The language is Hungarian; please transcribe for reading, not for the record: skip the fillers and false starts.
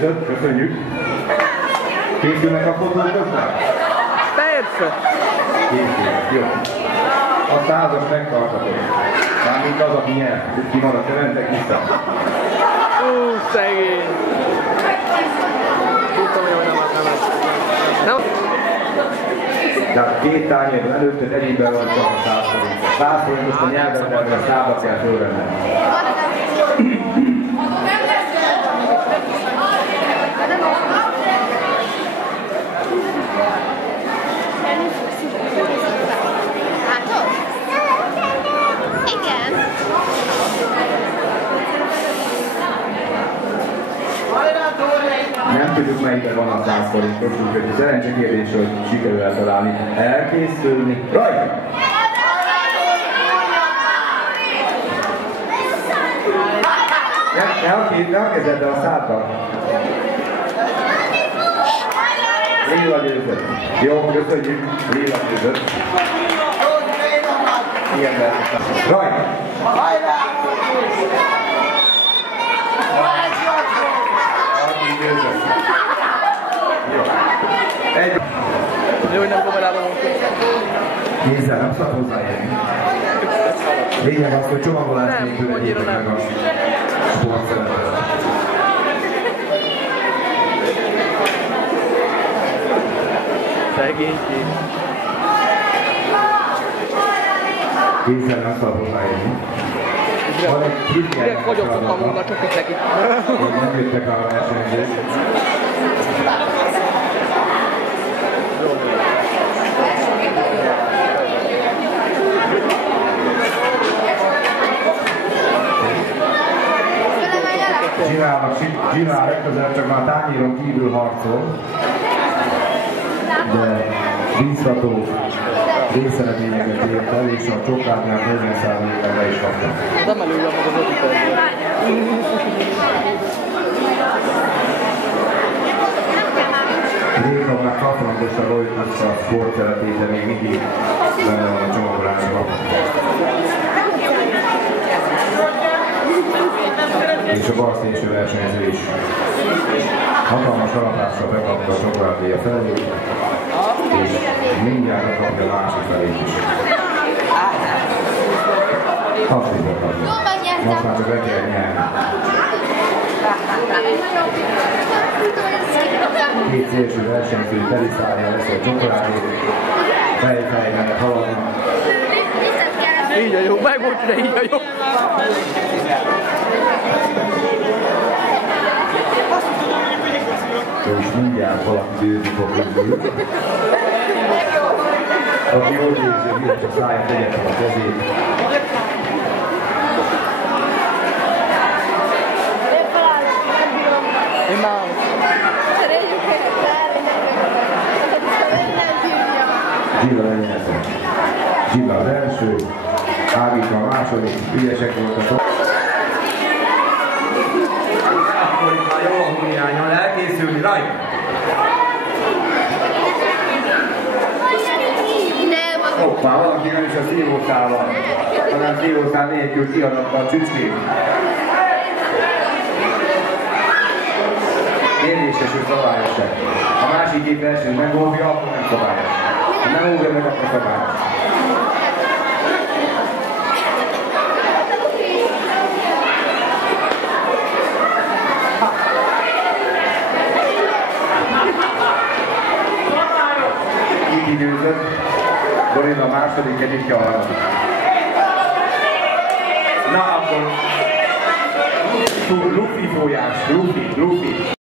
győzött, köszönjük. Készülnek a fotók közben? Persze! Készülnek, jó. A 100-as megtartatok. Mármint az, aki nyer. Ki van a kerentek vissza. Szegény! Tudtam, hogy nem. Tehát két tányérban előtted egyébben van csak a 100 forint. 100 forint most a nyelveddel, a szába kell fölvenni. Nem tudjuk, melyikben van a 100 forintos, úgyhogy a szerencse kérdés, hogy sikerül eltalálni. Elkészülni. Rajta! Ne a kezeddel a száddal. Lila győzött. Jó, köszönjük. Lila győzött. Igen, lehet. Rajta! Jó, hogy nem kamerában mondtuk. Nézzel, nem szabad hozzáérni. Lényeg az, hogy csomagolás nélkül egyébként meg a sportszeretet. Szegénység. Nézzel, nem szabad hozzáérni. Direkt fagyasztottam volna, csak itt neki. Nem jöttek a versenyzők. Zsinál legközelebb csak már tányéron kívül harcol, de vízrató részeredményeket ért el, és a csokrátnál 40%-ra le is kapta. Nem előbb meg az ötletet. Réka már kapcsolatosan Rojtnak a sportszeretéte még mindig benne van a csomagolásban. És a bal szélső versenyző is hatalmas alapással bekapta a csokoládéja felé, és mindjárt bekapja a másik felét is. Azt is bekapja. Most már csak le kell nyerni. Két szélső versenyző teliszárja lesz a csokoládét, fejfejnek haladnak. Így a jó, meg volt, de így a jó. És mindjárt valaki győzni fog közül. Aki jól végzi, hogy miért csak szállja tegye fel a kezét. Én már... Zsilla lenyerte. Zsilla az első, Ágika a második, ügyesek voltak. Akkor itt már jó a húnyányon, elkészülni, rajta! Hoppá, valaki nem is a szívószával, hanem szívószál nélkül kiadatta a csücskét. Kérdéses, hogy szabályos-e. A másik két versenyt megóvja, akkor nem szabályos. Ha nem óvja meg, akkor szabályos. Kiki győzött, Dorina a második, Edith a harmadik. Na akkor, Luffy folyás, Luffy.